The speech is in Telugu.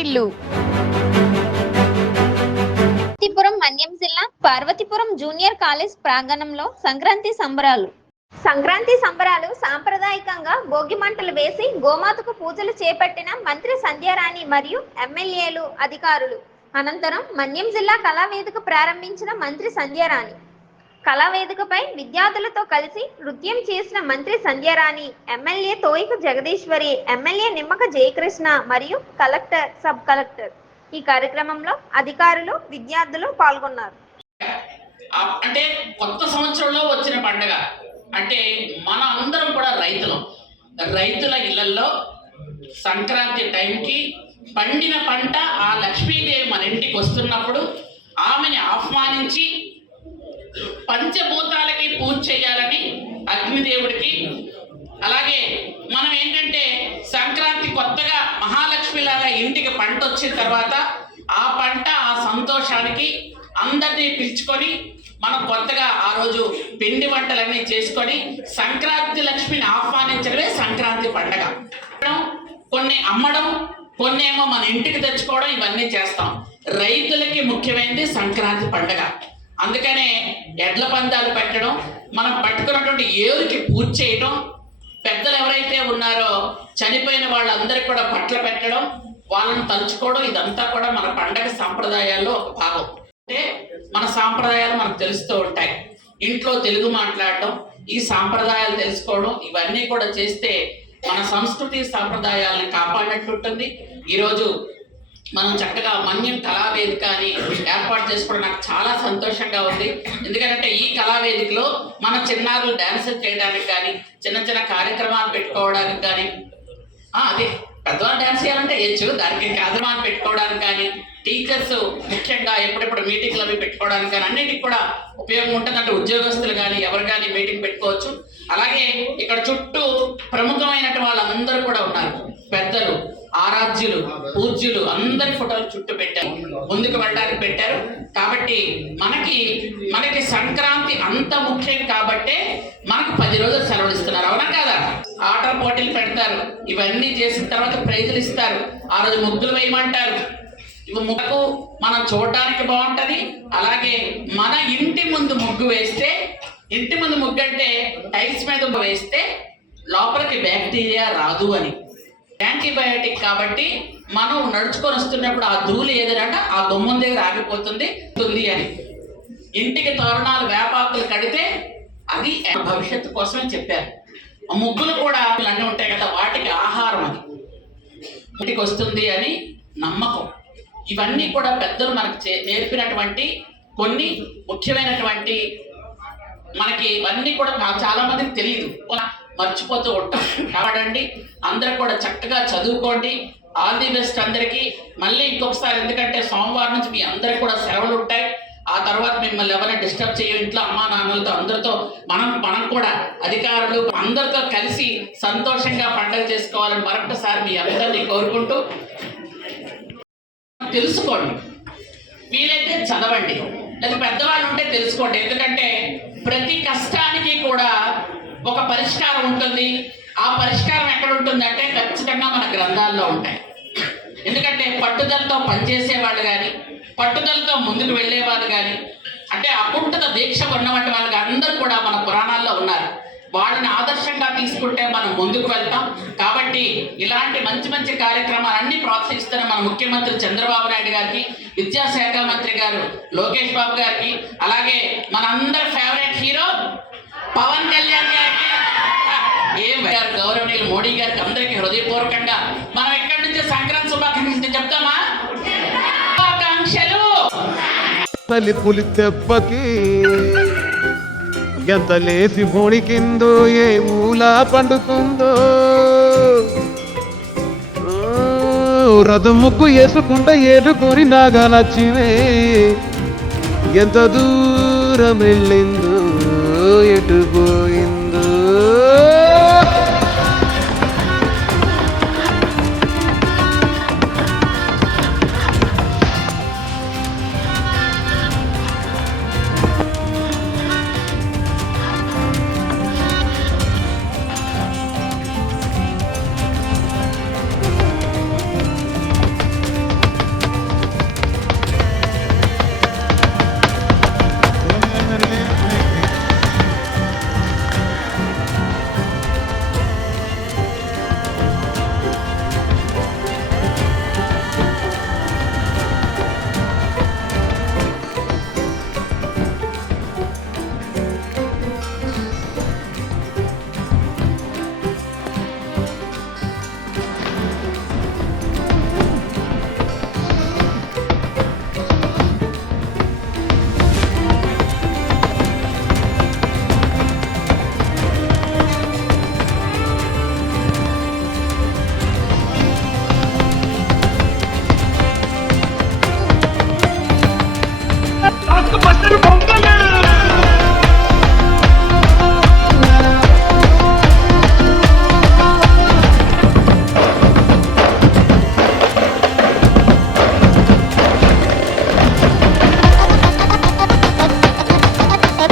వాటిల్లు. మన్యం జిల్లా పార్వతీపురం జూనియర్ కాలేజ్ ప్రాంగణంలో సంక్రాంతి సంబరాలు సాంప్రదాయకంగా భోగి మంటలు వేసి గోమాతకు పూజలు చేపట్టిన మంత్రి సంధ్యారాణి మరియు ఎమ్మెల్యేలు, అధికారులు. అనంతరం మన్యం జిల్లా కళావేదిక ప్రారంభించిన మంత్రి సంధ్యారాణి. కళావేదికపై విద్యార్థులతో కలిసి నృత్యం చేసిన మంత్రి సంధ్యారాణి, ఎమ్మెల్యే తోయికు జగదీశ్వరి, ఎమ్మెల్యే నిమ్మక జయకృష్ణ మరియు కలెక్టర్, సబ్ కలెక్టర్. ఈ కార్యక్రమంలో అధికారులు, విద్యార్థులు పాల్గొన్నారు. అంటే కొత్త సంవత్సరంలో వచ్చిన పండుగ అంటే మన అందరం కూడా రైతుల ఇళ్లలో సంక్రాంతి టైంకి పండిన పంట ఆ లక్ష్మీదేవి మన ఇంటికి వస్తున్నప్పుడు ఆమెని ఆహ్వానించి పంచభూతాలకి పూజ చేయాలని అగ్నిదేవుడికి. అలాగే మనం ఏంటంటే సంక్రాంతి కొత్తగా మహాలక్ష్మిలాగా ఇంటికి పంట వచ్చిన తర్వాత ఆ పంట ఆ సంతోషానికి అందరినీ పిలుచుకొని మనం కొత్తగా ఆ రోజు పిండి వంటలన్నీ చేసుకొని సంక్రాంతి లక్ష్మిని ఆహ్వానించడమే సంక్రాంతి పండగ. కొన్ని అమ్మడం, కొన్ని ఏమో మన ఇంటికి తెచ్చుకోవడం, ఇవన్నీ చేస్తాం. రైతులకి ముఖ్యమైనది సంక్రాంతి పండగ. అందుకనే ఎడ్ల పందాలు పెట్టడం, మనం పట్టుకున్నటువంటి ఏరుకి పూజ చేయడం, పెద్దలు ఎవరైతే ఉన్నారో చనిపోయిన వాళ్ళందరికీ కూడా బట్టలు పెట్టడం, వాళ్ళని తలుచుకోవడం, ఇదంతా కూడా మన పండగ సాంప్రదాయాల్లో ఒక భాగం. అంటే మన సాంప్రదాయాలు మనకు తెలుస్తూ ఉంటాయి. ఇంట్లో తెలుగు మాట్లాడటం, ఈ సాంప్రదాయాలు తెలుసుకోవడం, ఇవన్నీ కూడా చేస్తే మన సంస్కృతి సాంప్రదాయాలను కాపాడినట్టుంటుంది. ఈరోజు మనం చక్కగా మన్యం కళావేదిక అని ఏర్పాటు చేసుకోవడం నాకు చాలా సంతోషంగా ఉంది. ఎందుకంటే ఈ కళావేదికలో మన చిన్నారులు డ్యాన్సులు చేయడానికి కానీ, చిన్న కార్యక్రమాలు పెట్టుకోవడానికి కానీ, అదే పెద్దవాళ్ళు డ్యాన్స్ చేయాలంటే వేయచ్చు, దానికి కార్యక్రమాలు పెట్టుకోవడానికి కానీ, టీచర్స్ ముఖ్యంగా ఎప్పుడెప్పుడు మీటింగ్లు అవి పెట్టుకోవడానికి కానీ అన్నిటికి కూడా ఉపయోగం ఉంటుంది. అంటే ఉద్యోగస్తులు కానీ ఎవరు కానీ మీటింగ్ పెట్టుకోవచ్చు. అలాగే ఇక్కడ చుట్టూ ప్రముఖమైనటువంటి వాళ్ళందరూ కూడా ఉన్నారు. పెద్దలు, ఆరాధ్యులు, పూజ్యులు అందరి ఫోటోలు చుట్టూ పెట్టారు, ముందుకు వెళ్ళడానికి పెట్టారు. కాబట్టి మనకి సంక్రాంతి అంత ముఖ్యం కాబట్టే మనకు 10 రోజులు సెలవులు ఇస్తున్నారు. అవునా కాదా? ఆటల పోటీలు పెడతారు, ఇవన్నీ చేసిన తర్వాత ప్రైజులు ఇస్తారు. ఆ రోజు ముగ్గులు వేయమంటారు. ఇవి ముగ్గుకు మనం చూడడానికి బాగుంటుంది. అలాగే మన ఇంటి ముందు ముగ్గు వేస్తే, ఇంటి ముందు ముగ్గు అంటే టైల్స్ మీద వేస్తే లోపలికి బ్యాక్టీరియా రాదు అని, యాంటీబయాటిక్ కాబట్టి మనం నడుచుకొని వస్తున్నప్పుడు ఆ ధూళి ఏదైనా ఆ గుమ్మం దగ్గర ఆగిపోతుంది అని. ఇంటికి తోరణాలు, వేపాకులు కడితే అది భవిష్యత్తు కోసమే చెప్పారు. ముగ్గులు కూడా అన్నీ ఉంటాయి కదా, వాటికి ఆహారం అది ఇంటికి వస్తుంది అని నమ్మకం. ఇవన్నీ కూడా పెద్దలు మనకు నేర్పినటువంటి కొన్ని ముఖ్యమైనటువంటి, మనకి ఇవన్నీ కూడా చాలా మందికి తెలియదు, మర్చిపోతూ ఉంటాం. కాబట్టి అందరూ కూడా చక్కగా చదువుకోండి. ఆల్ ది బెస్ట్ అందరికీ. మళ్ళీ ఇంకొకసారి, ఎందుకంటే సోమవారం నుంచి మీ అందరికి కూడా సెలవులు ఉంటాయి. ఆ తర్వాత మిమ్మల్ని ఎవరైనా డిస్టర్బ్ చేయ, ఇంట్లో అమ్మా నాన్నలతో అందరితో మనం కూడా అధికారులు అందరితో కలిసి సంతోషంగా పండుగ చేసుకోవాలని మరొకసారి మీ అందరినీ కోరుకుంటూ, తెలుసుకోండి, వీలైతే చదవండి, లేదా పెద్దవాళ్ళు ఉంటే తెలుసుకోండి. ఎందుకంటే ప్రతి కష్టానికి కూడా ఒక పరిష్కారం ఉంటుంది. ఆ పరిష్కారం ఎక్కడ ఉంటుందంటే ఖచ్చితంగా మన గ్రంథాల్లో ఉంటాయి. ఎందుకంటే పట్టుదలతో పనిచేసే వాళ్ళు కానీ, పట్టుదలతో ముందుకు వెళ్ళే వాళ్ళు కానీ, అంటే అకుంఠిత దీక్ష ఉన్నటువంటి వాళ్ళకి అందరూ కూడా మన పురాణాల్లో ఉన్నారు. వాళ్ళని ఆదర్శంగా తీసుకుంటే మనం ముందుకు వెళ్తాం. కాబట్టి ఇలాంటి మంచి కార్యక్రమాలన్నీ ప్రోత్సహిస్తున్న మన ముఖ్యమంత్రి చంద్రబాబు నాయుడు గారికి, విద్యాశాఖ మంత్రి గారు లోకేష్ బాబు గారికి, అలాగే మనందరి ఫేవరెట్ హీరో పవన్ కళ్యాణ్ గారికి, గౌరవనీయులు మోడీ గారికి అందరికీ హృదయపూర్వకంగా మనం ఎక్కడి నుంచి సంక్రాంతి శుభాకాంక్షలు చెప్తామా? శుభాకాంక్షలు. పులి తెప్పకి ఎంత లేసి మోడికిందో, ఏ ఊలా పండుతుందో, రథం ముగ్గు వేసుకుంటా ఏడుకొని నాగా నచ్చివే, ఎంత దూరం వెళ్ళిందో, ఎటు పోయిందో.